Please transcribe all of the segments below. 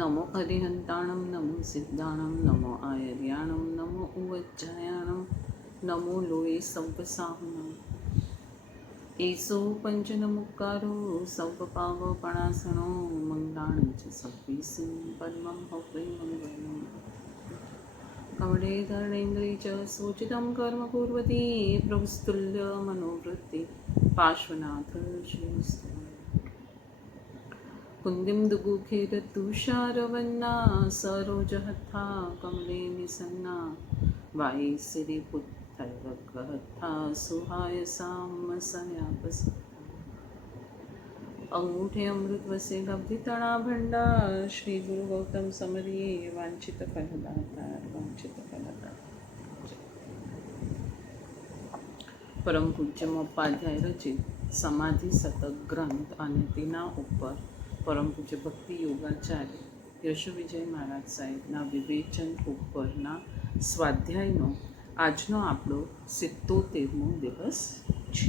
नमो अरिहन्ताणं नमो सिद्धाणं नमो आयर्याणं नमो उवज्जयाणं नमो लोये सव्वसाहुणम् एषो पञ्चनमुक्कारो सव्वपावपणासनो मङ्गलानि च सव्वीसिं परमं हव्यै मङ्गलम् कमले धरणेन्द्रे च सूचितं कर्म कुर्वती प्रभुस्तुल्यमनोवृत्ति पार्श्वनाथ श्रीस्तु कुन्दिं दुगुखेरतुषारवन्ना सरोजहत्था कमले निसन्ना वायिसिरिपुत्रवग्रहत्था सुहायसामसयापसत्ता अंगूठे अमृतवसे गब्धितणा भंडा श्री गुरु गौतम समरी वांछित फलदाता પરમ પૂજ્ય ઉપાધ્યાય રચિત સમાધિ શતક ગ્રંથ અને તેના ઉપર પરમ પૂજ્ય ભક્તિ યોગાચાર્ય યશુ વિજય મહારાજ સાહેબના વિવેચન ઉપરના સ્વાધ્યાયનો આજનો આપણો 77મો દિવસ છે.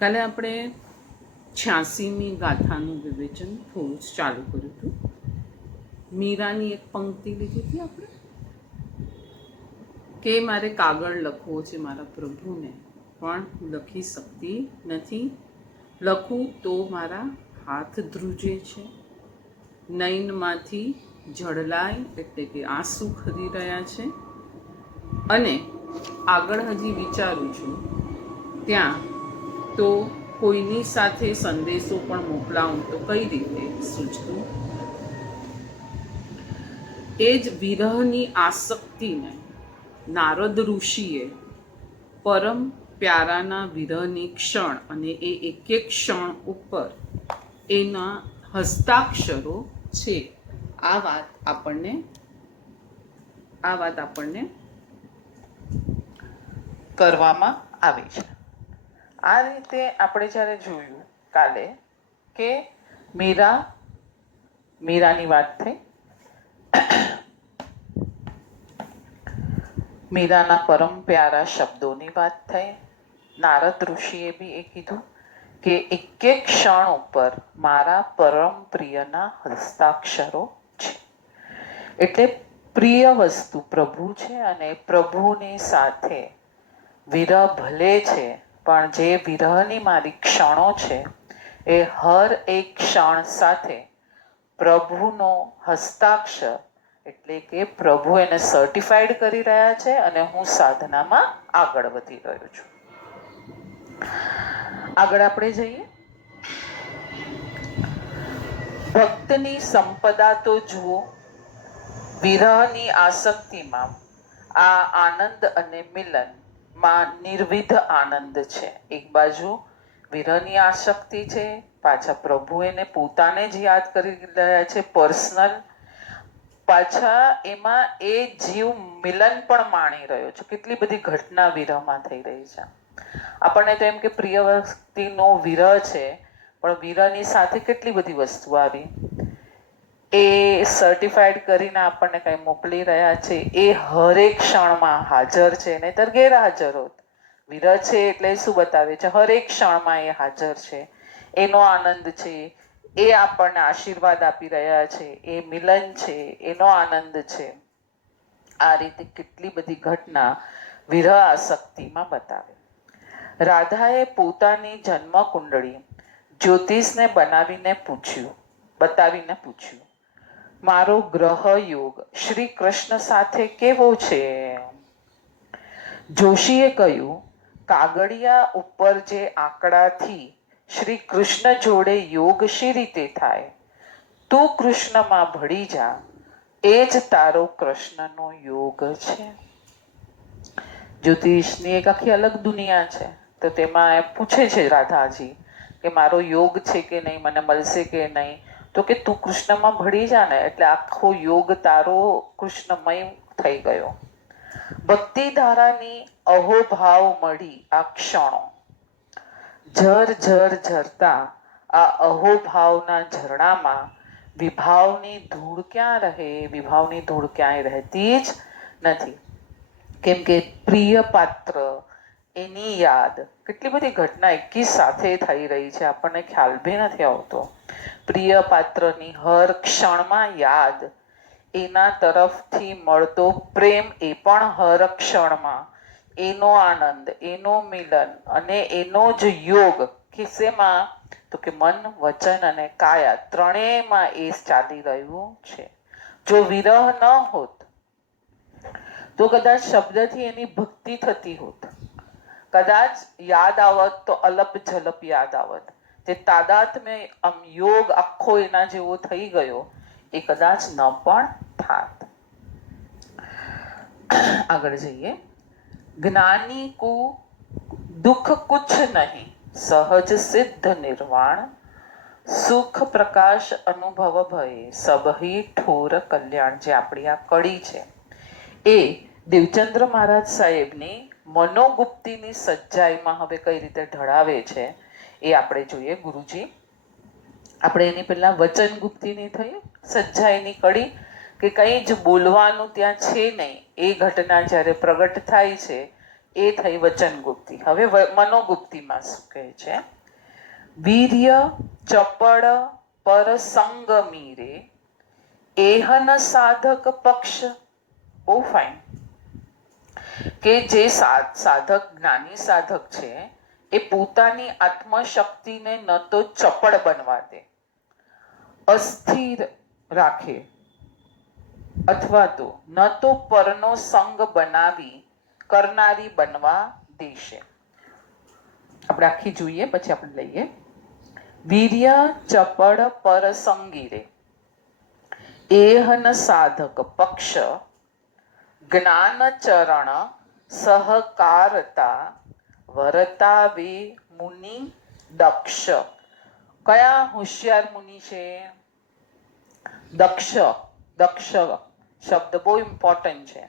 કાલે આપણે 86મી ગાથાનું વિવેચન થોડું ચાલુ કર્યું હતું. મીરાની એક પંક્તિ લીધી હતી આપણે કે મારે કાગળ લખવો છે મારા પ્રભુને, પણ લખી શકતી નથી. લખું તો મારા હાથ ધ્રુજે છે, નયનમાંથી જળલાય એટલે કે આંસુ ખરી રહ્યા છે, અને આગળ હજી વિચારું છું ત્યાં તો કોઈની સાથે સંદેશો પણ મોકલાવું તો કઈ રીતે સૂચતું. એ જ વિરહની આસક્તિને નારદ ઋષિએ પરમ પ્યારાના વિરહની ક્ષણ અને એ એક એક ક્ષણ ઉપર એના હસ્તાક્ષરો છે, આ વાત આપણને કરવામાં આવી છે. આ રીતે આપણે જ્યારે જોયું કાલે કે મીરાની વાત થઈ, મીરાના પરમ પ્યારા શબ્દોની વાત થઈ. નારદ ઋષિએ બી એ કીધું કે એક એક ક્ષણ ઉપર મારા પરમ પ્રિયના હસ્તાક્ષરો છે. એટલે પ્રિય વસ્તુ પ્રભુ છે, અને પ્રભુની સાથે વિરહ ભલે છે, પણ જે વિરહની મારી ક્ષણો છે એ હર એક ક્ષણ સાથે પ્રભુનો હસ્તાક્ષર એટલે કે પ્રભુ એને સર્ટિફાઈડ કરી રહ્યા છે, અને હું સાધનામાં આગળ વધી રહ્યો છું. આગળ આપણે જઈએ. ભક્તની સંપદા તો જુઓ, વિરહની આસક્તિમાં આ આનંદ અને મિલનમાં નિર્વિધ આનંદ છે. એક બાજુ વિરહની આસક્તિ છે, પાછા પ્રભુ એને પોતાને જ યાદ કરી રહ્યા છે પર્સનલ, પાછા એમાં એ જીવ મિલન પણ માણી રહ્યો છે. કેટલી બધી ઘટના વિરહમાં થઈ રહી છે. આપણને તો એમ કે પ્રિય વ્યક્તિનો વિરહ છે, પણ વિરહની સાથે કેટલી બધી વસ્તુ આવી. એ સર્ટિફાઈડ કરીને આપણને કંઈ મોકલી રહ્યા છે, એ હરેક ક્ષણમાં હાજર છે, નહીંતર ગેરહાજર હોત. વિરહ છે એટલે શું બતાવે છે? હરેક ક્ષણમાં એ હાજર છે, એનો આનંદ છે, એ આપણને આશીર્વાદ આપી રહ્યા છે, એ મિલન છે, એનો આનંદ છે. આ રીતે કેટલી બધી ઘટના વિરહ આસક્તિમાં બતાવે. રાધાએ પોતાની જન્મ કુંડળી જ્યોતિષને બતાવીને પૂછ્યું, મારો ગ્રહ યોગ શ્રી કૃષ્ણ સાથે કેવો છે? જોશીએ કહ્યું, કાગળિયા ઉપર જે આંકડાથી શ્રી કૃષ્ણ જોડે યોગ શી રીતે થાય? તું કૃષ્ણમાં ભળી જા, એ જ તારો કૃષ્ણનો યોગ છે. જ્યોતિષની એક આખી અલગ દુનિયા છે. તો તેમાં પૂછે છે રાધાજી કે મારો યોગ છે કે નહીં, મને મળશે કે નહીં? તો કે તું કૃષ્ણમાં ભળી જા ને, એટલે આખો યોગ તારો કૃષ્ણમય થઈ ગયો. ભક્તિ ધારાની અહોભાવ મળી આ ક્ષણો, ઝર ઝર ઝરતા આ અહોભાવના ઝરણામાં વિભાવની ધૂળ ક્યાં રહે? વિભાવની ધૂળ ક્યાંય રહેતી જ નથી. કેમ કે પ્રિય પાત્ર એની યાદ, કેટલી બધી ઘટના એકી સાથે થઈ રહી છે, આપણને ખ્યાલ બી નથી આવતો. પ્રિય પાત્રની હર ક્ષણમાં યાદ, એના તરફથી મળતો પ્રેમ એ પણ હર ક્ષણમાં, એનો આનંદ, એનો મિલન અને એનો જ યોગ કિસ્સેમાં, તો કે મન, વચન અને કાયા ત્રણેયમાં એ ચાલી રહ્યું છે. જો વિરહ ન હોત તો કદાચ શબ્દથી એની ભક્તિ થતી હોત, કદાચ યાદ આવત તો અલપ ઝલપ યાદ આવત, જે તાદાત્મ્ય આમ યોગ આખો એના જેવો થઈ ગયો એ કદાચ ન પણ થાત. આગળ જઈએ. જ્ઞાની કો દુઃખ કુછ નહીં, સહજ સિદ્ધ નિર્વાણ, સુખ પ્રકાશ અનુભવ ભય, સબહી ઠોર કલ્યાણ. જે આપણી આ કડી છે એ દેવચંદ્ર મહારાજ સાહેબની મનોગુપ્તિની સચ્ચાઈમાં હવે કઈ રીતે ઢળાવે છે એ આપણે જોઈએ. ગુરુજી, આપણે એની પહેલા વચન ગુપ્તિની થઈ સચ્ચાઈની કડી, કે કંઈ જ બોલવાનું ત્યાં છે નહીં, એ ઘટના જ્યારે પ્રગટ થાય છે એ થઈ વચન ગુપ્તિ. હવે મનોગુપ્તિમાં શું કહે છે? વીર્ય ચપળ પર સંગ મીરે, એહન સાધક પક્ષ. બહુ ફાઇન, કે જે સાધક, જ્ઞાની સાધક છે એ પોતાની આત્મશક્તિને ન તો ચપળ બનવા દે, અસ્થિર રાખે, અથવા તો ન તો પરનો સંગ બનાવી કરનારી બનવા દેશે. આપણે આખી જોઈએ પછી આપણે લઈએ. વીર્ય ચપળ પર સંગી રે, એહન સાધક પક્ષ, જ્ઞાન ચરણ સહકારતા, વરતા વે મુનિ દક્ષ. કયા હોશિયાર મુનિ છે? દક્ષ. દક્ષ શબ્દ બહુ ઇમ્પોર્ટન્ટ છે.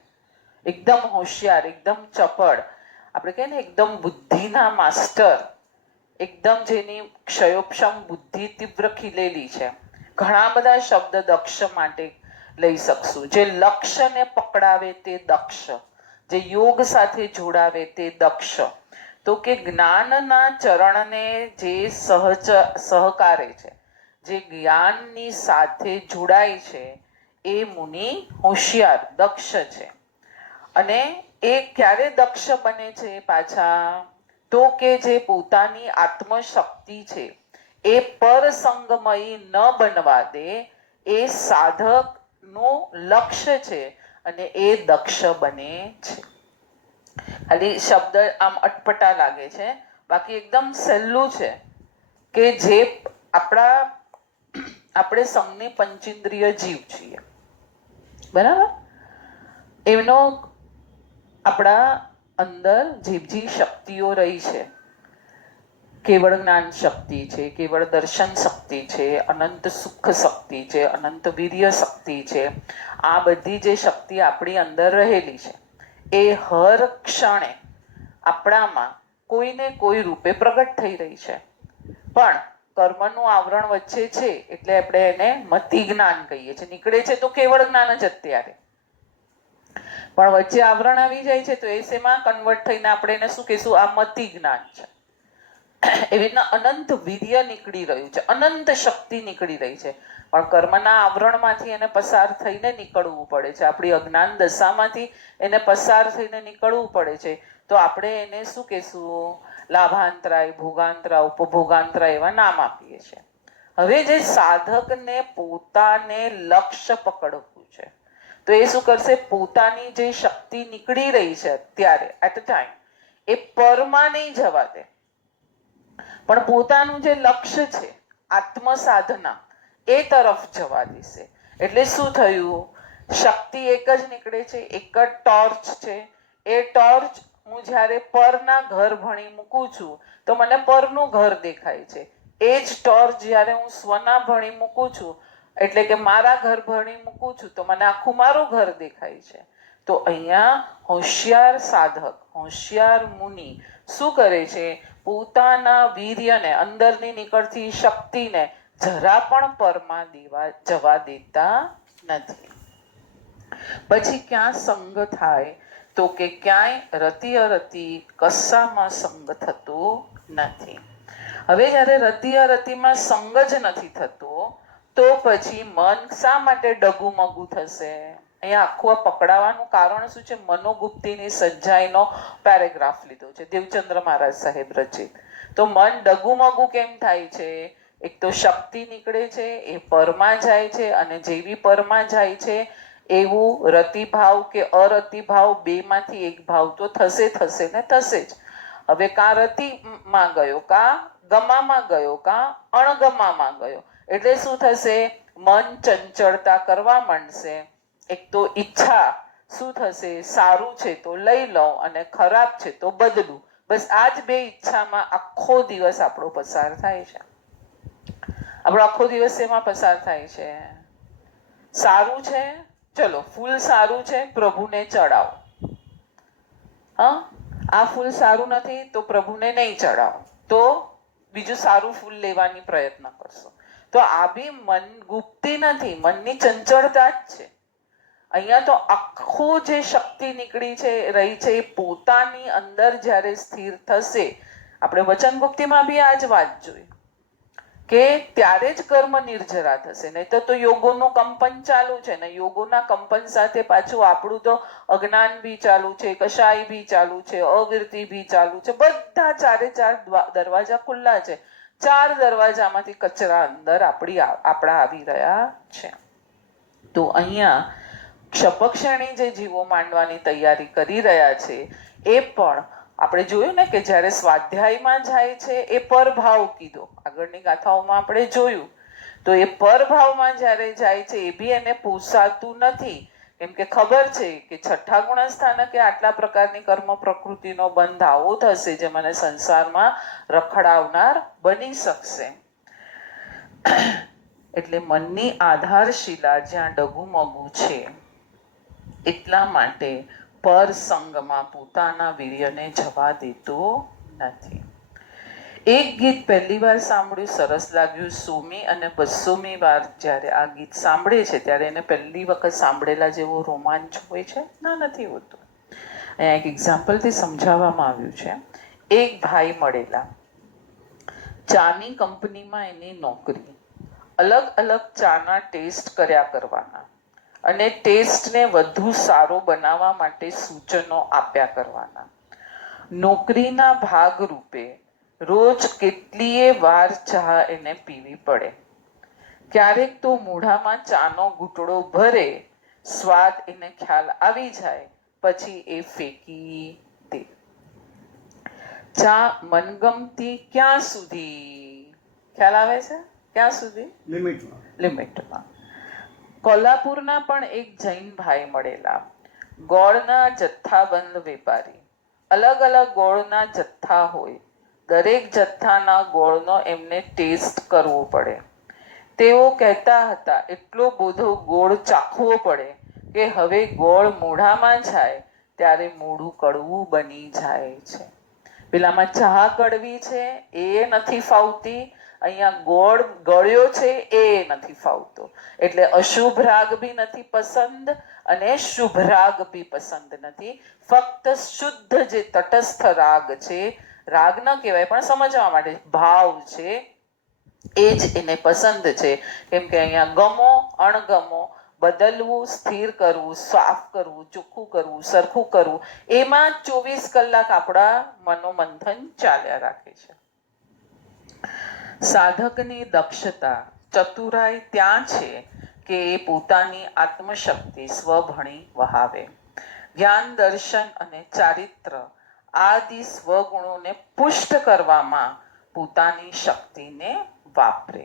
એકદમ હોશિયાર, એકદમ ચપળ, આપણે કહીએ ને એકદમ બુદ્ધિના માસ્ટર, એકદમ જેની ક્ષયોક્ષમ બુદ્ધિ તીવ્ર ખીલેલી છે. ઘણા બધા શબ્દ દક્ષ માટે લઈ શકશું. જે લક્ષ્યને પકડાવે તે દક્ષ, જે યોગ સાથે જોડાવે તે દક્ષ. તો કે જ્ઞાનના ચરણને જે સહકારે છે, જે જ્ઞાનની સાથે જોડાય છે એ મુનિ હોશિયાર દક્ષ છે. અને એ ક્યારે દક્ષ બને છે પાછા? તો કે જે પોતાની આત્મશક્તિ છે એ પરસંગમયી ન બનવા દે, એ સાધકનું લક્ષ્ય છે અને એ દક્ષ બને છે. ખાલી શબ્દ આમ અટપટા લાગે છે, બાકી એકદમ સહેલું છે. કે જે આપણે સંઘની પંચેન્દ્રિય જીવ છીએ, બરાબર? એમનો આપણા અંદર જે શક્તિઓ રહી છે, કેવળ જ્ઞાન શક્તિ છે, કેવળ દર્શન શક્તિ છે, અનંત સુખ શક્તિ છે, અનંત વીર્ય શક્તિ છે, આ બધી જે શક્તિ આપણી અંદર રહેલી છે એ હર ક્ષણે આપણામાં કોઈને કોઈ રૂપે પ્રગટ થઈ રહી છે. પણ કર્મનું આવરણ વચ્ચે છે એટલે આપણે એને મતિ જ્ઞાન કહીએ છીએ. નીકળે છે તો કેવળ જ્ઞાન જ અત્યારે, પણ વચ્ચે આવરણ આવી જાય છે તો એ શેમાં કન્વર્ટ થઈને આપણે એને શું કહીશું? આ મતિ જ્ઞાન છે. એવી રીતના અનંત વીર્ય નીકળી રહ્યું છે, અનંત શક્તિ નીકળી રહી છે, પણ કર્મના આવરણમાંથી એને પસાર થઈને નીકળવું પડે છે. આપણી અજ્ઞાન દશામાંથી એને પસાર થઈને નીકળવું પડે છે. તો આપણે એને શું કહેશું? લાભાંતરાય, ભોગાંતરાય, ઉપભોગાંતરાય એવા નામ આપીએ છીએ. હવે જે સાધકને પોતાને લક્ષ્ય પકડવું છે, તો એ શું કરશે? પોતાની જે શક્તિ નીકળી રહી છે અત્યારે એટ અ ટાઈમ, એ પરમાં નહીં જવા દે, પણ પોતાનું જે લક્ષ્ય છે આત્મ સાધના એ તરફ જવા દેશે. એટલે શું થયું? શક્તિ એક જ નીકળે છે, એક જ ટોર્ચ છે. એ ટોર્ચ હું જ્યારે પરના ઘર ભણી મૂકું છું તો મને પરનું ઘર દેખાય છે. એ જ ટોર્ચ જ્યારે હું સ્વના ભણી મૂકું છું, એટલે કે મારા ઘર ભણી મૂકું છું, તો મને આખું મારું ઘર દેખાય છે. તો અહીંયા હોશિયાર સાધક, હોશિયાર મુનિ શું કરે છે? પોતાના વીર્યને, અંદરની નીકળતી શક્તિને જરા પણ પરમાં જવા દેતા નથી. પછી ક્યાં સંગ થાય? તો કે ક્યાંય રતિ અરતિ કશામાં સંગ થતો નથી. હવે જ્યારે રતિ અરતિમાં સંગ જ નથી થતો તો પછી મન શા માટે ડગુમગુ થશે? અહીંયા આખું આ પકડાવાનું કારણ શું છે? મનોગુપ્તીની સજ્જાઈનો પેરેગ્રાફ લીધો છે, દેવચંદ્ર મહારાજ સાહેબ રચિત. તો મન ડગુમગુ કેમ થાય છે? એક તો શક્તિ નીકળે છે, એ પરમાં જાય છે, અને જેવી પરમાં જાય છે એવું રતિભાવ કે અરતિભાવ બેમાંથી એક ભાવ તો થશે ને થશે જ. હવે કા રતિમાં ગયો, કા ગમામાં ગયો, કા અણગમામાં ગયો, એટલે શું થશે? મન ચંચળતા કરવા માંડશે. એક તો ઈચ્છા શું થશે? સારું છે તો લઈ લઉં અને ખરાબ છે તો બદલું. બસ આ જ બે ઈચ્છામાં આખો દિવસ આપણો પસાર થાય છે. આપણો આખો દિવસ એમાં પસાર થાય છે. સારું છે, ચલો ફૂલ સારું છે, પ્રભુને ચડાવો. હા, આ ફૂલ સારું નથી તો પ્રભુને નહીં ચડાવો, તો બીજું સારું ફૂલ લેવાની પ્રયત્ન કરશો. તો આ બી મન ગુપ્તી નથી, મનની ચંચળતા જ છે. અહીંયા તો આખું જે શક્તિ નીકળી છે રહી છે એ પોતાની અંદર જ્યારે સ્થિર થશે. આપણે વચન ગુપ્તીમાં બી આ જ વાત જોઈ કે ત્યારે જ કર્મ નિર્જરા થશે. નહીં તો યોગોનું કંપન ચાલુ છે ને, યોગોના કંપન સાથે પાછું આપણું તો અજ્ઞાન બી ચાલુ છે, કશાય બી ચાલુ છે, અવિરતિ બી ચાલુ છે. બધા ચારે ચાર દરવાજા ખુલ્લા છે. ચાર દરવાજામાંથી કચરા અંદર આપણા આવી રહ્યા છે. તો અહીંયા ક્ષપક્ષણી જે જીવો માંડવાની તૈયારી કરી રહ્યા છે એ પણ આપણે જોયું ને કે જ્યારે સ્વાધ્યાયમાં જાય છે એ પરભાવ કીધો, આગળની ગાથાઓમાં આપણે જોયું. તો એ પરભાવમાં જ્યારે જાય છે એ બી એને પોસાતું નથી, કેમ કે ખબર છે કે છઠ્ઠા ગુણસ્થાનકે આટલા પ્રકારની કર્મ પ્રકૃતિનો બંધ આવો થશે જે મને સંસારમાં રખડાવનાર બની શકશે. એટલે મનની આધારશિલા જ્યાં ડગુમગુ છે એટલા માટે પર સંગમાં પોતાના વીર્યને જવા દેતો નથી. એક ગીત પહેલી વાર સાંભળ્યું, સરસ લાગ્યું. 100મી અને 200મી વાર જ્યારે આ ગીત સાંભળે છે ત્યારે એને પહેલી વખત સાંભળેલા જેવો રોમાંચ હોય છે ના, નથી હોતું. અહીંયા એક એક્ઝામ્પલથી સમજાવવામાં આવ્યું છે. એક ભાઈ મળેલા, ચાની કંપનીમાં એની નોકરી, અલગ અલગ ચાના ટેસ્ટ કર્યા કરવાના અને ટેસ્ટને વધુ સારો બનાવવા માટે સૂચનો આપ્યા કરવાના. નોકરીના ભાગરૂપે રોજ કેટલીય વાર ચા એને પીવી પડે. ક્યારેક તો મોઢામાં ચાનો ઘૂંટડો ભરે, સ્વાદ એને ખ્યાલ આવી જાય, પછી એ ફેંકી દે. ચા મનગમતી ક્યાં સુધી? ખ્યાલ આવે છે? ક્યાં સુધી? લિમિટમાં. કોલ્હાપુરના પણ એક જૈન ભાઈ મળેલા, ગોળના જથ્થાબંધ વેપારી. અલગ અલગ ગોળના જથ્થા હોય, દરેક જથ્થાના ગોળનો એમને ટેસ્ટ કરવો પડે. તેઓ કહેતા હતા એટલો બધો ગોળ ચાખવો પડે કે હવે ગોળ મોઢામાં જાય ત્યારે મોઢું કડવું બની જાય છે. પેલામાં ચા કડવી છે એ નથી ફાવતી, અહીંયા ગોળ ગળ્યો છે એ નથી ફાવતો. એટલે અશુભ રાગ બી નથી પસંદ અને શુભ રાગ બી પસંદ નથી. ફક્ત શુદ્ધ જે તટસ્થ રાગ છે, રાગ ન કહેવાય પણ સમજવા માટે ભાવ છે, એ જ એને પસંદ છે. કેમ કે અહીંયા ગમો અણગમો, બદલવું, સ્થિર કરવું, સાફ કરવું, ચોખ્ખું કરવું, સરખું કરવું, એમાં 24 કલાક આપણા મનોમંથન ચાલ્યા રાખે છે. સાધકની દક્ષતા, ચતુરાઈ ત્યાં છે કે એ પોતાની આત્મશક્તિ સ્વભણી વહાવે. જ્ઞાન, દર્શન અને ચારિત્ર આદિ સ્વગુણોને પુષ્ટ કરવામાં પોતાની શક્તિને વાપરે.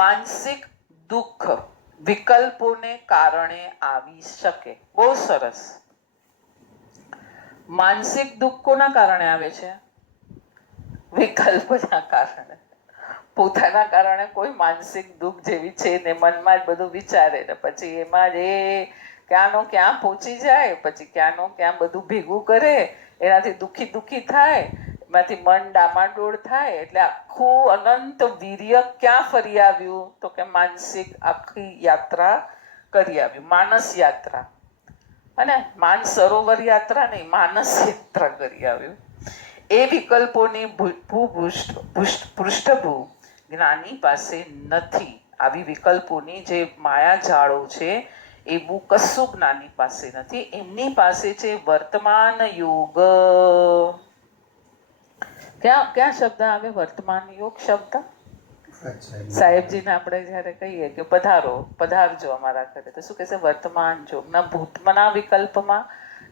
માનસિક દુઃખ વિકલ્પોને કારણે આવી શકે. બહુ સરસ. માનસિક દુઃખ કોના કારણે આવે છે? વિકલ્પના કારણે. પોતાના કારણે કોઈ માનસિક દુઃખ જેવી છે ને, મનમાં જ બધું વિચારે ને પછી એમાં જ એ ક્યાંનો ક્યાં પહોંચી જાય, પછી ક્યાંનો ક્યાં બધું ભેગું કરે, એનાથી દુઃખી થાય, એમાંથી મન ડામાડોળ થાય. એટલે આખું અનંત વીર્ય ક્યાં ફરી આવ્યું? તો કે માનસિક આખી યાત્રા કરી આવ્યું, માનસ યાત્રા. અને માન સરોવર યાત્રા નહીં, માનસ યાત્રા કરી આવ્યું. એ વિકલ્પોની પૃષ્ઠભૂ જ્ઞાની પાસે નથી. આવી વિકલ્પોની જે માયાજાળો છે એવું કશું જ્ઞાની પાસે નથી. એમની પાસે છે વર્તમાન યોગ. ક્યાં ક્યાં શબ્દ આવે વર્તમાન યોગ શબ્દ? સાહેબજીને આપણે જયારે કહીએ કે પધારો પધારજો અમારા ઘરે, તો શું કહેશે? વર્તમાન યોગ. ન ભૂતના વિકલ્પમાં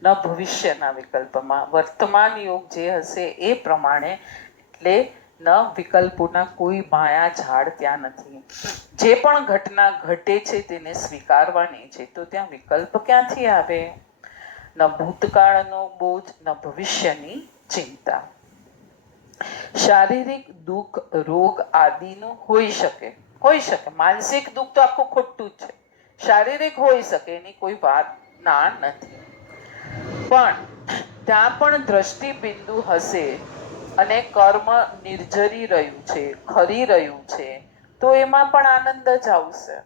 ન ભવિષ્યના વિકલ્પમાં વર્તમાન યોગ જે હશે એ પ્રમાણે. એટલે ન વિકલ્પોના કોઈ માયા ઝાડ ત્યાં નથી. જે પણ ઘટના ઘટે છે તેને સ્વીકારવાની છે, તો ત્યાં વિકલ્પ ક્યાંથી આવે? ન ભૂતકાળનો બોજ ન ભવિષ્યની ચિંતા. શારીરિક દુઃખ રોગ આદિનું હોઈ શકે, માનસિક દુઃખ તો આખું ખોટું જ છે. શારીરિક હોઈ શકે, એની કોઈ વાત ના નથી. પણ ત્યાં પણ દ્રષ્ટિ બિંદુ હશે અને કર્મ નિર્જરી રહ્યું છે, ખરી રહ્યું છે, તો એમાં પણ આનંદ જ આવશે.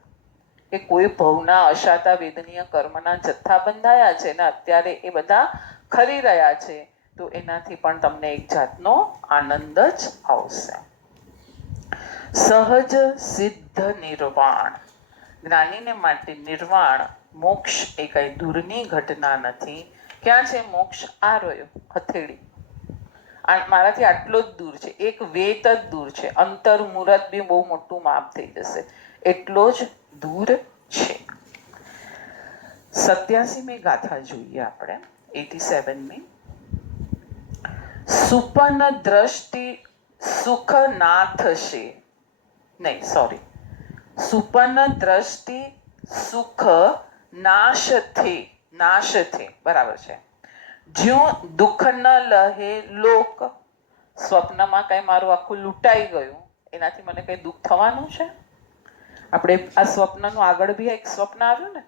કે કોઈ ભવના અશાતા વેદનીય કર્મના જથ્થા બંધાયા છે ને અત્યારે એ બધા ખરી રહ્યા છે, તો એનાથી પણ તમને એક જાતનો આનંદ જ આવશે. સહજ સિદ્ધ નિર્વાણ. જ્ઞાનીને માટે નિર્વાણ મોક્ષ એ કઈ દૂરની ઘટના નથી. ક્યાં છે મોક્ષ? આ રહ્યો હથેળી, મારાથી આટલો જ દૂર છે, એક વેત જ દૂર છે. અંતર મુહૂર્ત બી બહુ મોટું માપ થઈ જશે, એટલો જ દૂર છે. 87મી ગાથા જોઈએ આપણે, 87મી. સુપન દ્રષ્ટિ સુખ ના થશે, નહીં સોરી, સુપન દ્રષ્ટિ સુખ નાશથી બરાબર છે. જ્યું દુઃખ ન લહે લોક. સ્વપ્નમાં કઈ મારું આખું લૂંટાઈ ગયું, એનાથી મને કઈ દુઃખ થવાનું છે? આપણે આ સ્વપ્નનું આગળ બી એક સ્વપ્ન આવ્યું ને,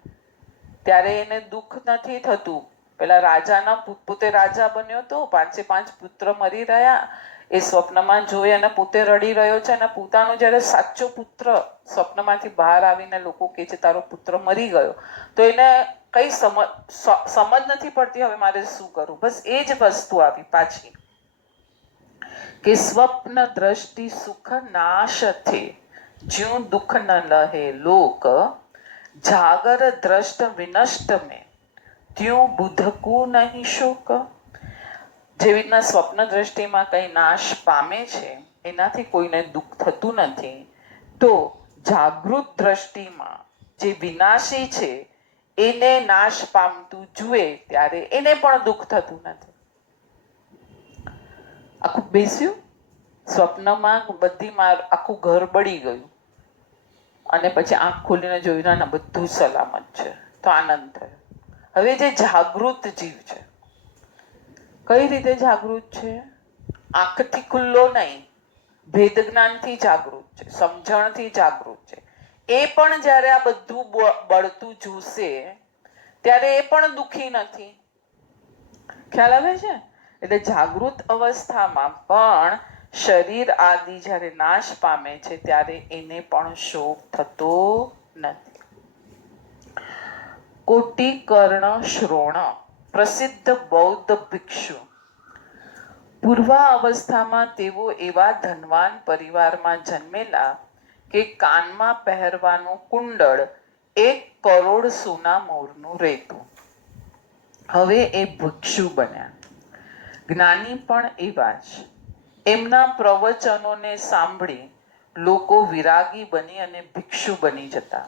ત્યારે એને દુઃખ નથી થતું. પેલા રાજાના પોતે રાજા બન્યો તો, 5 પુત્ર મરી રહ્યા, એ સ્વપ્નમાં જોઈ અને પોતે રડી રહ્યો છે. અને પોતાનો જ્યારે સાચો પુત્ર સ્વપ્નમાંથી બહાર આવીને લોકો કહે છે તારો પુત્ર મરી ગયો, તો એને કઈ સમજ નથી પડતી હવે મારે શું કરું. બસ એ જ વસ્તુ આવી પાછી કે સ્વપ્ન દ્રષ્ટિ સુખ નાશથી જ્યું દુઃખ ન લહે લોક. જાગર દ્રષ્ટ વિનષ્ટ મેં ત્યું બુધકુ નહીં શોક. જેવી રીતના સ્વપ્ન દ્રષ્ટિમાં કઈ નાશ પામે છે, એનાથી કોઈને દુઃખ થતું નથી, તો જાગૃત દ્રષ્ટિમાં જે વિનાશી છે એને નાશ પામતું જુએ ત્યારે એને પણ દુઃખ થતું નથી. આખું બેસ્યું, સ્વપ્નમાં બધી આખું ઘર બળી ગયું અને પછી આંખ ખોલીને જોયું ના બધું સલામત છે, તો આનંદ થયો. હવે જે જાગૃત જીવ છે, કઈ રીતે જાગૃત છે? આંખથી ખુલ્લો નહીં, ભેદ જ્ઞાનથી જાગૃત છે, સમજણથી જાગૃત છે. એ પણ જ્યારે આ બધું બળતું જોશે ત્યારે એ પણ દુઃખી નથી. ખ્યાલ આવે છે? એટલે જાગૃત અવસ્થામાં પણ શરીર આદિ જ્યારે નાશ પામે છે ત્યારે એને પણ શોક થતો નથી. કોટિકર્ણ શ્રોણ પ્રસિદ્ધ બૌદ્ધ ભિક્ષુ. પૂર્વા અવસ્થામાં તેઓ એવા ધનવાન પરિવારમાં જન્મેલા કે કાનમાં પહેરવાનું કુંડળ 1 કરોડ સોના મોરનું રહેતું. હવે એ ભિક્ષુ બન્યા. જ્ઞાની પણ એવા જ. એમના પ્રવચનોને સાંભળી લોકો વિરાગી બની અને ભિક્ષુ બની જતા.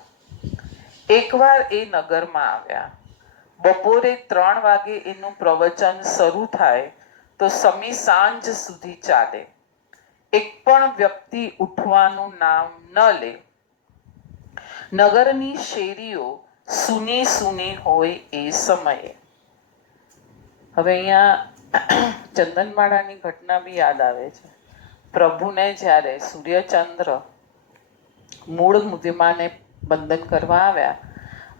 એકવાર એ નગરમાં આવ્યા. બપોરે 3 વાગે એનું પ્રવચન શરૂ થાય તો સમી સાંજ સુધી ચાલે. એક પણ વ્યક્તિ ઉઠવાનું નામ ન લે. નગરની શેરીઓ સૂની સૂની હોય એ સમયે. હવે અહીંયા ચંદનબાળાની ઘટના બી યાદ આવે છે. પ્રભુને જ્યારે સૂર્યચંદ્ર મૂળ મુદ્રિમાને બંધન કરવા આવ્યા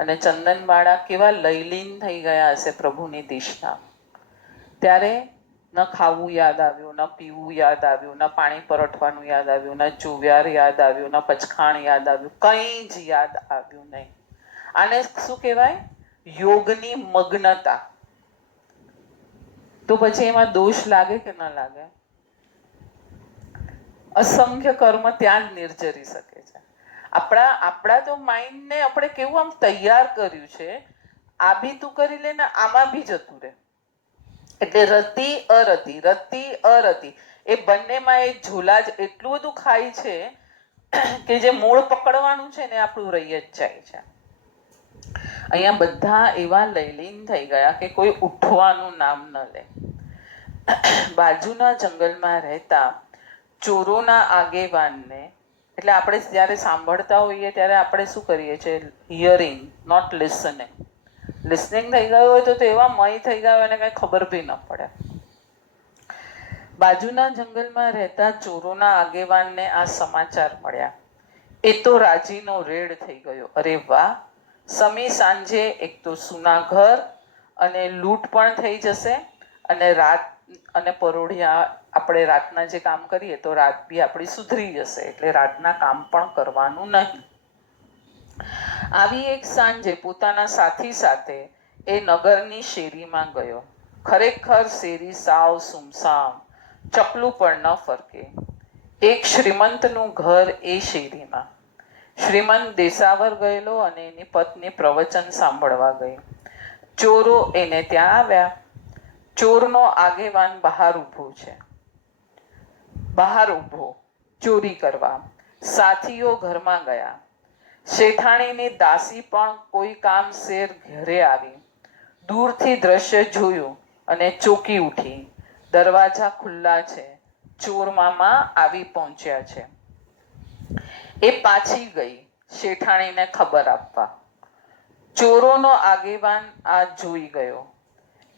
અને ચંદનબાળા કેવા લયલીન થઈ ગયા હશે પ્રભુની દિશના, ત્યારે ન ખાવું યાદ આવ્યું, ન પીવું યાદ આવ્યું, ન પાણી પરટવાનું યાદ આવ્યું, ન ચુવ્યાર યાદ આવ્યું, ન પચખાણ યાદ આવ્યું, કંઈ જ યાદ આવ્યું નહીં. આને શું કહેવાય? યોગની મગ્નતા, તો પછી એમાં દોષ લાગે કે ન લાગે? અસંખ્ય કર્મ ત્યાં જ નિર્જરી શકે છે. આપણા તો માઇન્ડને આપણે કેવું આમ તૈયાર કર્યું છે, આ બી તું કરી લે ને આમાં બી જતું રહે. એટલે રતિ અરતિ એ બંનેમાં એ ઝોલા જ એટલું બધું ખાય છે કે જે મૂળ પકડવાનું છે ને આપણું રહી જ જાય છે. અહીંયા બધા એવા લયલીન થઈ ગયા કે કોઈ ઉઠવાનું નામ ન લે. બાજુના જંગલમાં રહેતા ચોરોના આગેવાનને, એટલે આપણે જ્યારે સાંભળતા હોઈએ ત્યારે આપણે શું કરીએ છીએ? Hearing, not listening. લિસનિંગ થઈ ગયું હોય તો એવા મય થઈ ગયા હોય એને કઈ ખબર બી ન પડે. બાજુના જંગલમાં રહેતા ચોરોના આગેવાનને આ સમાચાર મળ્યા. એ તો રાજીનો રેડ થઈ ગયો. અરે વાહ, સમી સાંજે એક તો સુના ઘર અને લૂંટ પણ થઈ જશે, અને રાત અને પરોઢિયા આપણે રાતના જે કામ કરીએ તો રાત બી આપણી સુધરી જશે, એટલે રાતના કામ પણ કરવાનું નહીં. આવી એક સાંજે પોતાના સાથી સાથે એ નગરની શેરીમાં ગયો. ખરેખર શેરી સાવ સુમસામ, ચકલું પણ ન ફરકે. એક શ્રીમંતનું ઘર એ શેરીમાં. શ્રીમંત દેશાવર ગયેલો અને એની પત્ની પ્રવચન સાંભળવા ગઈ. ચોરો એને ત્યાં આવ્યા. ચોરનો આગેવાન બહાર ઊભો છે, બહાર ઊભો ચોરી કરવા. સાથીઓ ઘરમાં ગયા. શેઠાણીની દાસી પણ કોઈ કામ શેર ઘરે આવી. દૂરથી દ્રશ્ય જોયું અને ચોંકી ઉઠી. દરવાજા ખુલ્લા છે, ચોર મામા આવી પહોંચ્યા છે. એ પાછી ગઈ શેઠાણીને ખબર આપવા. ચોરોનો આગેવાન આ જોઈ ગયો.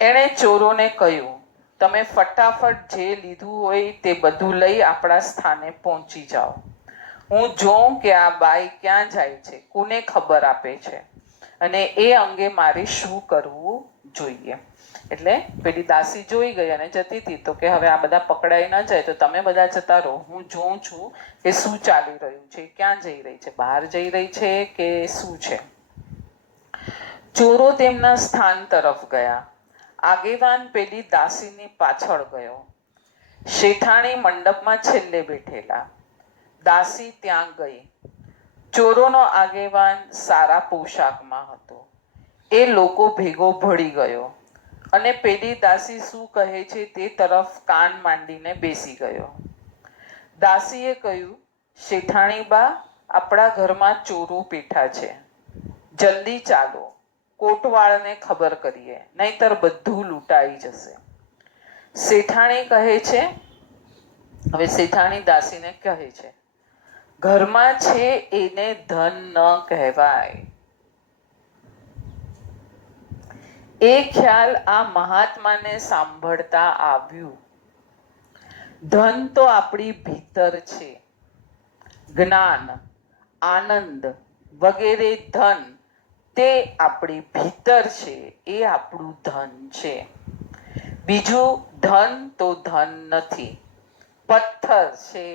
એણે ચોરોને કહ્યું, તમે ફટાફટ જે લીધું હોય તે બધું લઈ આપણા સ્થાને પહોંચી જાઓ. હું જોઉં કે આ બાઈ ક્યાં જાય છે, કોને ખબર આપે છે, અને એ અંગે મારે શું કરવું જોઈએ. એટલે પેલી દાસી જોઈ ગઈ અને જતી હતી, તો કે હવે આ બધા પકડાઈ ન જાય તો તમે બધા જતા રહો, હું જોઉં છું કે શું ચાલી રહ્યું છે, ક્યાં જઈ રહી છે, બહાર જઈ રહી છે કે શું છે. ચોરો તેમના સ્થાન તરફ ગયા. આગેવાન પેલી દાસીની પાછળ ગયો. શેઠાણી મંડપમાં છેલ્લે બેઠેલા. દાસી ત્યાં ગઈ. ચોરોનો આગેવાન સારા પોશાકમાં હતો. એ લોકો ભેગો ભળી ગયો અને પેલી દાસી શું કહે છે તે તરફ કાન માંડીને બેસી ગયો. દાસીએ કહ્યું, શેઠાણી બા, આપણા ઘરમાં ચોરો પેઠા છે, જલ્દી ચાલો, કોટવાળને ખબર કરીએ, નહીતર બધું લૂંટાઈ જશે. શેઠાણી કહે છે, હવે શેઠાણી દાસીને કહે છે, ઘરમાં છે એને ધન ન કહેવાય. એ ખ્યાલ આ મહાત્માને સાંભળતા આવ્યું. ધન તો આપણી ભીતર છે. જ્ઞાન, આનંદ વગેરે ધન તે આપણી ભીતર છે, એ આપણું ધન છે. બીજું ધન તો ધન નથી, પથ્થર છે.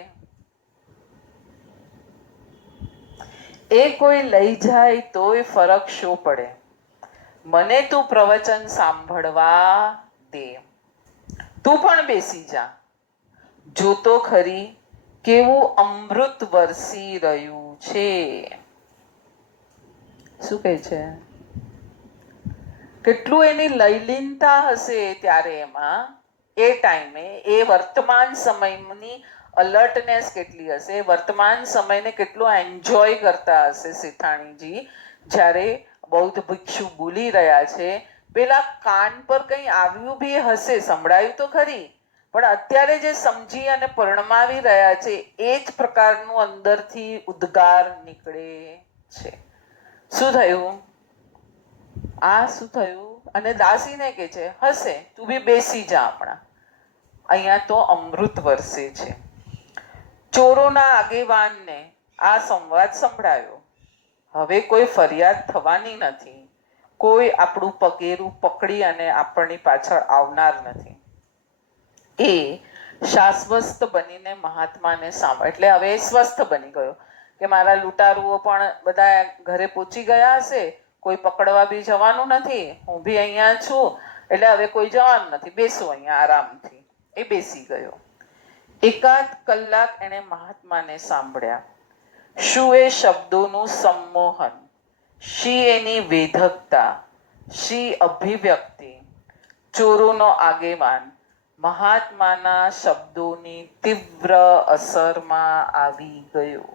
એ કોઈ લઈ જાય તોય ફરક શો પડે. મને તું પ્રવચન સાંભળવા દે, તું પણ બેસી જા. જોતો ખરી કેવું અમૃત વરસી રહ્યું છે. શું કહે છે? કેટલું એની લયલીનતા હશે ત્યારે એમાં, એ ટાઈમે એ વર્તમાન સમયની અલર્ટનેસ કેટલી હશે, વર્તમાન સમયને કેટલું એન્જોય કરતા હશે શેઠાણીજી. જ્યારે બૌદ્ધ ભિક્ષુ બોલી રહ્યા છે, પેલા કાન પર કંઈ આવ્યું બી હશે, સંભળાયું તો ખરી, પણ અત્યારે જે સમજી અને પરણમાવી રહ્યા છે એ જ પ્રકારનું અંદરથી ઉદ્ગાર નીકળે છે. શું થયું? આ શું થયું? અને દાસીને કે છે, હશે, તું બી બેસી જા હમણાં. અહીંયા તો અમૃત વરસે છે. ચોરોના આગેવાનને આ સંવાદ સંભળાયો. હવે કોઈ ફરિયાદ થવાની નથી, કોઈ આપણું પગેરું પકડી અને આપણની પાછળ આવનાર નથી. એ શાશ્વત બનીને મહાત્માને સાંભળ, એટલે હવે સ્વસ્થ બની ગયો કે મારા લૂંટારુઓ પણ બધા ઘરે પહોંચી ગયા હશે, કોઈ પકડવા બી જવાનું નથી, હું બી અહીંયા છું, એટલે હવે કોઈ જવાનું નથી, બેસું અહીંયા આરામથી. એ બેસી ગયો. એકાદ કલાક એણે મહાત્માને સાંભળ્યા. શું એ શબ્દોનું સંમોહન, શી એની વેધકતા, શી અભિવ્યક્તિ. ચોરોનો આગેવાન મહાત્માના શબ્દોની તીવ્ર અસરમાં આવી ગયો.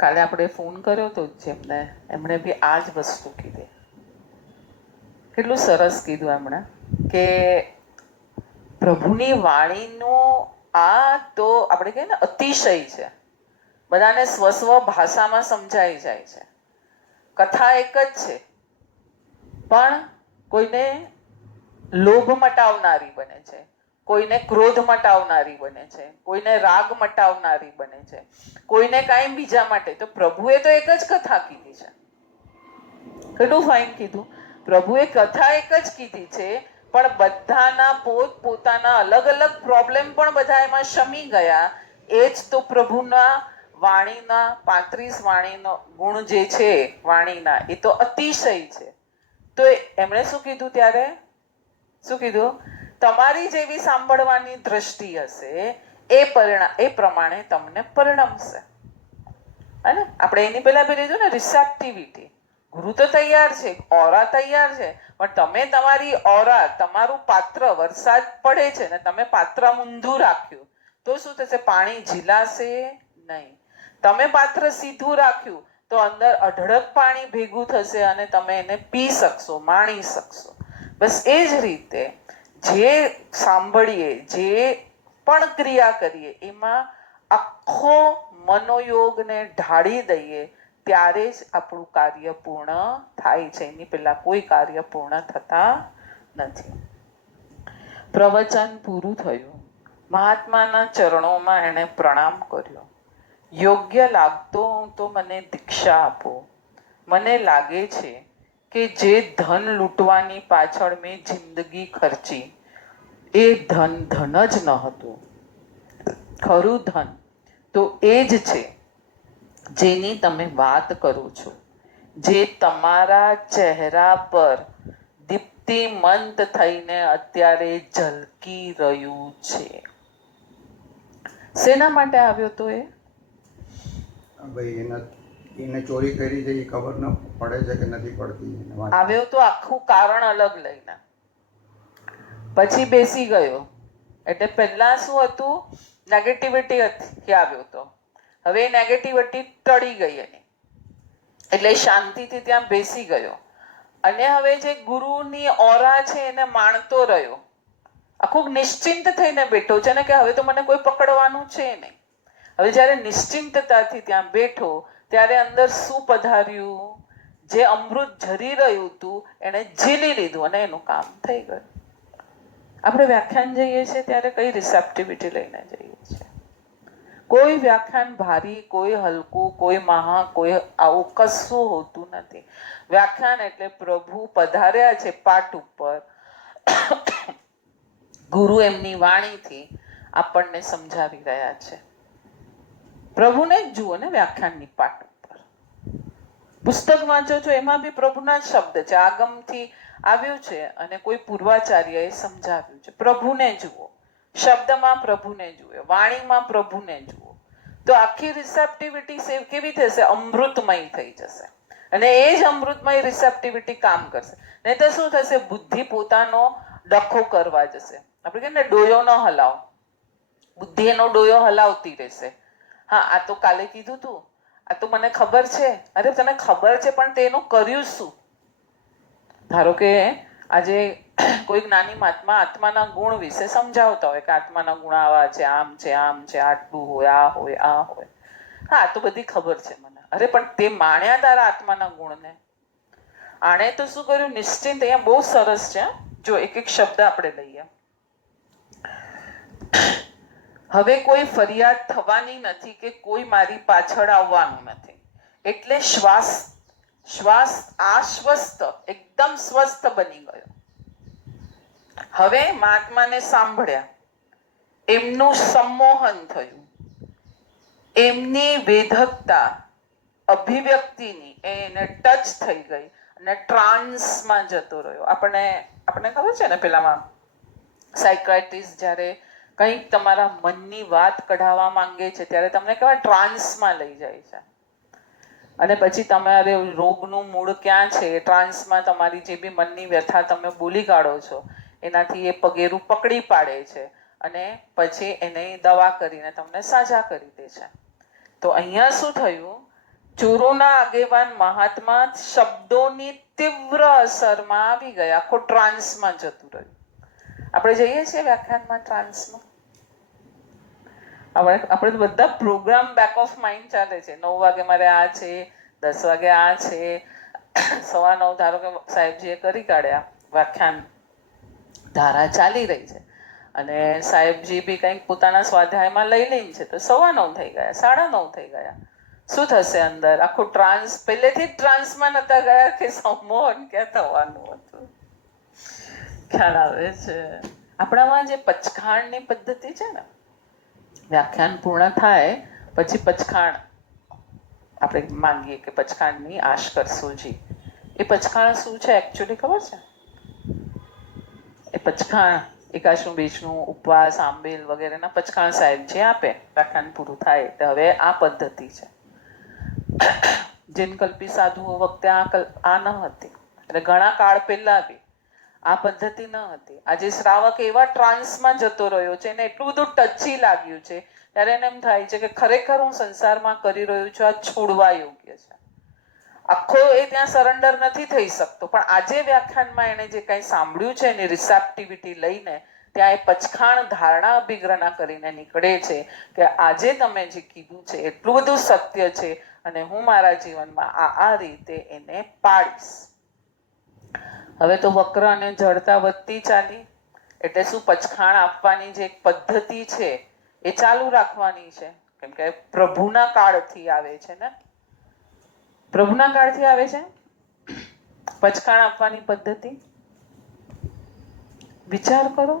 કાલે આપણે ફોન કર્યો તો જેમને, એમણે બી આ જ વસ્તુ કીધી. કેટલું સરસ કીધું એમણે કે પ્રભુની વાણીનું આ તો આપણે કહીએ ને અતિશય છે, બધાને સ્વ ભાષામાં સમજાઈ જાય છે. કથા એક જ છે, પણ કોઈને લોભ મટાવનારી બને છે, કોઈને ક્રોધ મટાવનારી બને છે, કોઈને રાગ મટાવનારી બને છે, કોઈને કાંઈ બીજા માટે. તો પ્રભુએ તો એક જ કથા કીધી છે. કેટલું ફાઇન કીધું. પ્રભુએ કથા એક જ કીધી છે, પણ બધાના પોતાના અલગ અલગ પ્રોબ્લેમ પણ બધા એમાં શમી ગયા. એ જ તો પ્રભુના વાણીના 35 વાણીનો ગુણ જે છે વાણીના, એ તો અતિશય છે. તો એમણે શું કીધું ત્યારે? શું કીધું? તમારી જેવી સાંભળવાની દ્રષ્ટિ હશે એ પ્રમાણે તમને પરિણમશે. હે ને? આપણે એની પહેલા બી લીધું ને, રિસેપ્ટિવિટી. ગુરુ તો તૈયાર છે, ઓરા તૈયાર છે, પણ તમે તમારી ઓરા, તમારું પાત્ર, વરસાદ પડે છે ને તમે પાત્ર ઊંધું રાખ્યું તો શું થશે? પાણી ઝીલાશે નહીં. તમે પાત્ર સીધું રાખ્યું તો અંદર અઢળક પાણી ભેગું થશે અને તમે એને પી શકશો, માણી શકશો. બસ એ જ રીતે જે સાંભળીએ, જે પણ ક્રિયા કરીએ, એમાં આખો મનોયોગને ઢાળી દઈએ ત્યારે જ આપણું કાર્ય પૂર્ણ થાય છે. એની પહેલા કોઈ કાર્ય પૂર્ણ થતા નથી. પ્રવચન પૂરું થયું. મહાત્માના ચરણોમાં એણે પ્રણામ કર્યો. યોગ્ય લાગતો તો મને દીક્ષા આપો. મને લાગે છે કે જે ધન લૂંટવાની પાછળ મેં જિંદગી ખર્ચી, એ ધન જ ન હતું. ખરું ધન તો એ જ છે જેની તમે વાત કરો છો, જે તમારા ચહેરા પર દીપ્તિમંત થઈને અત્યારે ઝલકી રહ્યું છે. શેના માટે આવ્યો તો એ? ભાઈ એને ચોરી કરી છે એ ખબર ન પડે છે કે નથી પડતી. આવ્યો તો આખું કારણ અલગ લઈને, પછી બેસી ગયો. એટલે પહેલા શું હતું? નેગેટિવિટી હતી, આવ્યો તો. હવે નેગેટિવિટી ટળી ગઈ એની, એટલે શાંતિથી ત્યાં બેસી ગયો. અને હવે જે ગુરુની ઓરા છે એને માણતો રહ્યો. આખું નિશ્ચિંત થઈને બેઠો છે ને કે હવે તો મને કોઈ પકડવાનું છે નહીં. હવે જ્યારે નિશ્ચિંતતાથી ત્યાં બેઠો ત્યારે અંદર શું પધાર્યું? જે અમૃત ઝરી રહ્યું હતું એને ઝીલી લીધું અને એનું કામ થઈ ગયું. આપણે વ્યાખ્યાન જઈએ છીએ ત્યારે કઈ રિસેપ્ટિવિટી લઈને જઈએ છીએ? કોઈ વ્યાખ્યાન ભારી, કોઈ હલકું, કોઈ મહા, કોઈ આવું કશું હોતું નથી. વ્યાખ્યાન એટલે પ્રભુ પધાર્યા છે પાઠ ઉપર, ગુરુ એમની વાણીથી આપણને સમજાવી રહ્યા છે. પ્રભુને જ જુઓ ને વ્યાખ્યાનની પાઠ ઉપર. પુસ્તક વાંચો છો એમાં બી પ્રભુના જ શબ્દ છે, આગમથી આવ્યું છે અને કોઈ પૂર્વાચાર્યએ સમજાવ્યું છે. પ્રભુને જુઓ, શબ્દમાં પ્રભુને જુઓ, વાણીમાં પ્રભુને જુઓ, તો આખી રિસેપ્ટિવિટી કેવી થશે? અમૃતમય થઈ જશે. અને એ જ અમૃતમય રિસેપ્ટિવિટી કામ કરશે. નહીં તો શું થશે? બુદ્ધિ પોતાનો ડખો કરવા જશે. આપણે કહીએ ને ડોયો ન હલાવ, બુદ્ધિ એનો ડોયો હલાવતી રહેશે. હા, આ તો કાલે કીધું તું, આ તો મને ખબર છે. અરે તને ખબર છે પણ તેનું કર્યું શું? ધારો કે આજે કોઈ જ્ઞાની મહાત્મા આત્માના ગુણ વિશે સમજાવતા હોય કે આત્માના ગુણ આવા છે, આમ છે, આમ છે, આટલું હોય, આ હોય, આ હોય. હા, આ તો બધી ખબર છે મને. અરે પણ તે માણ્યા તારા આત્માના ગુણને? આણે તો શું કર્યું? નિશ્ચિંત. અહીંયા બહુ સરસ છે. જો એક એક શબ્દ આપણે લઈએ. હવે કોઈ ફરિયાદ થવાની નથી કે કોઈ મારી પાછળ આવવાનું નથી. એટલે શ્વાસ આશ્વસ્ત, એકદમ સ્વસ્થ બની ગયો. હવે મહાત્માને સાંભળ્યા, એમનું સંમોહન થયું, એમની વેધકતા, અભિવ્યક્તિની એને ટચ થઈ ગઈ અને ટ્રાન્સમાં જતો રહ્યો. આપણને ખબર છે ને, પેલામાં સાયકાઇટ્રિસ્ટ જ્યારે કંઈક તમારા મનની વાત કઢાવવા માંગે છે ત્યારે તમને કહેવાય ટ્રાન્સમાં લઈ જાય છે, અને પછી તમારે રોગનું મૂળ ક્યાં છે, ટ્રાન્સમાં તમારી જે બી મનની વ્યથા તમે બોલી કાઢો છો એનાથી એ પગેરું પકડી પાડે છે અને પછી એને દવા કરીને તમને સાજા કરી દે છે. તો અહીંયા શું થયું? ચોરોના આગેવાન મહાત્મા શબ્દોની તીવ્ર અસરમાં આવી ગયા, આખો ટ્રાન્સમાં જતું રહ્યું. આપણે જઈએ છીએ વ્યાખ્યાનમાં ટ્રાન્સમાં. આપણે બધા પ્રોગ્રામ બેક ઓફ માઇન્ડ ચાલે છે. 9 વાગે મારે આ છે, 10 વાગે આ છે, 9:15 ધારો કે સાહેબજીએ કરી કાઢ્યા, વ્યાખ્યાન ધારા ચાલી રહી છે અને સાહેબજી બી કંઈક પોતાના સ્વાધ્યાયમાં લઈ લઈને છે તો 9:15 થઈ ગયા, 9:30 થઈ ગયા. શું થશે અંદર? આખું ટ્રાન્સ, પહેલેથી જ ટ્રાન્સમાં નતા ગયા કે સંમોહન ક્યાં થવાનું હતું? ખ્યાલ આવે છે? આપણામાં જે પચખાણની પદ્ધતિ છે ને, વ્યાખ્યાન પૂર્ણ થાય પછી પચખાણ આપણે માંગીએ કે પચખાણની આશ કરશો જી. એ પચખાણ શું છે એકચ્યુઅલી ખબર છે? એ પચખાણ એકાશનું બીજનું ઉપવાસ, આંબેલ વગેરેના પચખાણ સાહેબજી આપે વ્યાખ્યાન પૂરું થાય એટલે. હવે આ પદ્ધતિ છે. જીનકલ્પી સાધુઓ વખતે આ ન હતી, એટલે ઘણા કાળ પહેલા બી આ પદ્ધતિ ન હતી. આજે શ્રાવક એવા ટ્રાન્સમાં જતો રહ્યો છે, એને એટલું બધું ટચી લાગ્યું છે ત્યારે એને એમ થાય છે કે ખરેખર હું સંસારમાં કરી રહ્યો છું આ છોડવા યોગ્ય છે. આખો એ ત્યાં સરેન્ડર નથી થઈ શકતો, પણ આજે વ્યાખ્યાનમાં એને જે કંઈ સાંભળ્યું છે એની રિસેપ્ટિવિટી લઈને ત્યાં એ પચખાણ ધારણા અભિગ્રહના કરીને નીકળે છે કે આજે તમે જે કીધું છે એટલું બધું સત્ય છે અને હું મારા જીવનમાં આ રીતે એને પાડીશ. હવે તો વક્ર અને જડતા વધતી ચાલી, એટલે શું પચખાણ આપવાની જે એક પદ્ધતિ છે એ ચાલુ રાખવાની છે, કેમ કે પ્રભુના કાળથી આવે છે ને, પ્રભુના કાળથી આવે છે પચખાણ આપવાની પદ્ધતિ. વિચાર કરો.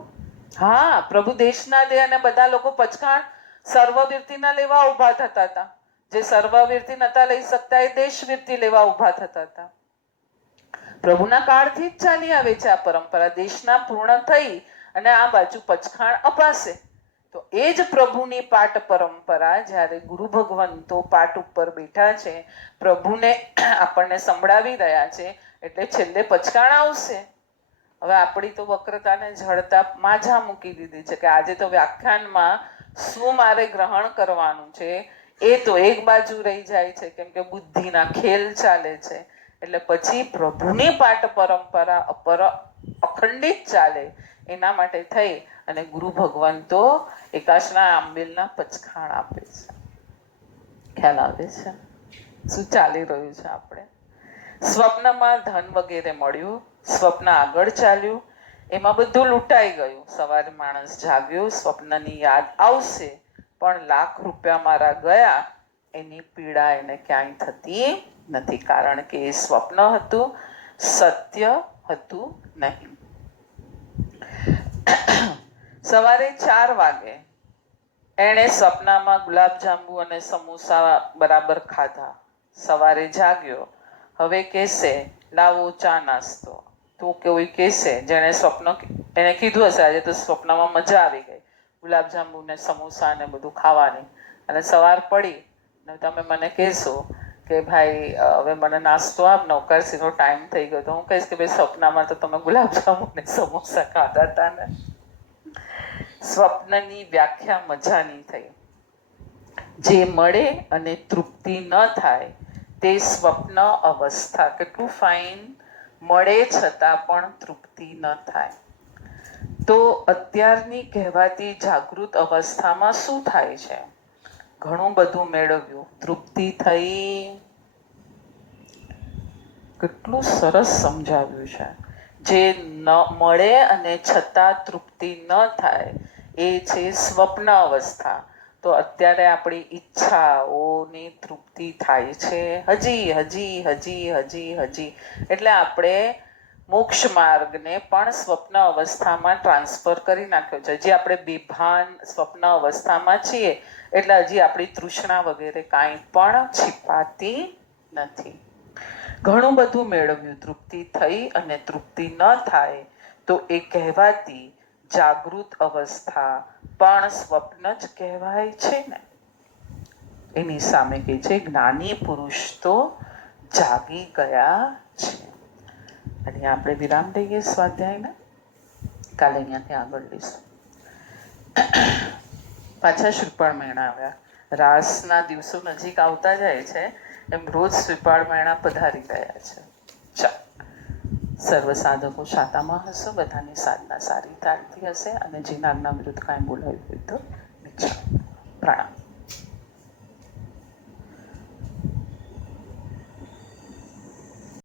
હા, પ્રભુ દેશના દે અને બધા લોકો પચખાણ સર્વવીરતીના લેવા ઉભા થતા હતા. જે સર્વવીરતી નતા લઈ શકતા એ દેશવીરતી લેવા ઉભા થતા હતા. પ્રભુના કાળથી જ ચાલી આવે છે આ પરંપરા. દેશના પૂર્ણ થઈ અને આ બાજુ પચખાણ અપાશે. તો એ જ પ્રભુની પાઠ પરંપરા જ્યારે ગુરુ ભગવંતો પાઠ ઉપર બેઠા છે, પ્રભુને આપણને સંભળાવી રહ્યા છે, એટલે છેલ્લે પચખાણ આવશે. હવે આપણી તો વક્રતાને જડતા માઝા મૂકી દીધી છે કે આજે તો વ્યાખ્યાનમાં શું મારે ગ્રહણ કરવાનું છે એ તો એક બાજુ રહી જાય છે, કેમ કે બુદ્ધિના ખેલ ચાલે છે. એટલે પછી પ્રભુની પાઠ પરંપરા અખંડિત ચાલે એના માટે થઈ અને ગુરુ ભગવંતો એકાશના આંબેલના પચખાણ આપે છે. ખ્યાલ આવે છે શું ચાલી રહ્યું છે? આપણે સ્વપ્નમાં ધન વગેરે મળ્યું, સ્વપ્ન આગળ ચાલ્યું, એમાં બધું લૂંટાઈ ગયું. સવારે માણસ જાગ્યો, સ્વપ્નની યાદ આવશે, પણ ₹1,00,000 મારા ગયા એની પીડા એને ક્યાંય થતી નથી, કારણ કે એ સ્વપ્ન હતું, સત્ય હતું નહીં. સવારે 4 વાગે એણે સપનામાં ગુલાબજાંબુ અને સમોસા બરાબર ખાધા. સવારે જાગ્યો, હવે કહેશે લાવો ચા નાસ્તો. તો કોઈ કહેશે, જેણે સ્વપ્ન એને કીધું હશે આજે તો સ્વપ્નમાં મજા આવી ગઈ ગુલાબજાંબુ ને સમોસા ને બધું ખાવાની, અને સવાર પડી ને તમે મને કહેશો કે ભાઈ હવે મને નાસ્તો આપ, નોકરસીનો ટાઈમ થઈ ગયો, તો હું કહીશ કે ભાઈ સપનામાં તો તમે ગુલાબજાંબુ ને સમોસા ખાધા હતા ને. સ્વપ્નની વ્યાખ્યા મજાની થઈ. જે મળે અને તૃપ્તિ ન થાય તે સ્વપ્ન અવસ્થા. કેટલું ફાઇન! મળે છતાં પણ તૃપ્તિ ન થાય. તો અત્યારની કહેવાતી જાગૃત અવસ્થામાં શું થાય છે? ઘણું બધું મેળવ્યું, તૃપ્તિ થઈ. કેટલું સરસ સમજાવ્યું છે. જે ન મળે અને છતાં તૃપ્તિ ન થાય એ છે સ્વપ્ન અવસ્થા. તો અત્યારે આપણી ઈચ્છાઓની તૃપ્તિ થાય છે હજી. એટલે આપણે મોક્ષ માર્ગને પણ સ્વપ્ન અવસ્થામાં ટ્રાન્સફર કરી નાખ્યો છે. જે આપણે બેભાન સ્વપ્ન અવસ્થામાં છીએ એટલે હજી આપણી તૃષ્ણા વગેરે કાંઈ પણ છીપાતી નથી. ઘણું બધું મેળવ્યું, તૃપ્તિ થઈ અને તૃપ્તિ ન થાય તો એ કહેવાતી જાગૃત અવસ્થા પણ સ્વપ્ન જ કહેવાય છે ને. એની સામે કહે છે જ્ઞાની પુરુષ તો જાગી ગયા છે. અને આપણે વિરામ દઈએ સ્વાધ્યાયને. કાલે અહીંયાથી આગળ લઈશું. પાછા શ્રીપાળ મહિના આવ્યા. રાસના દિવસો નજીક આવતા જાય છે એમ રોજ શ્રીપાળ મહિના પધારી રહ્યા છે. ચાલ, સર્વ સાધકો શાતામાં હશો, બધાની સાધના સારી ચાલતી હશે અને જેના વિરુદ્ધ કાંઈ બોલાવ્યું હોય તો પ્રણામ.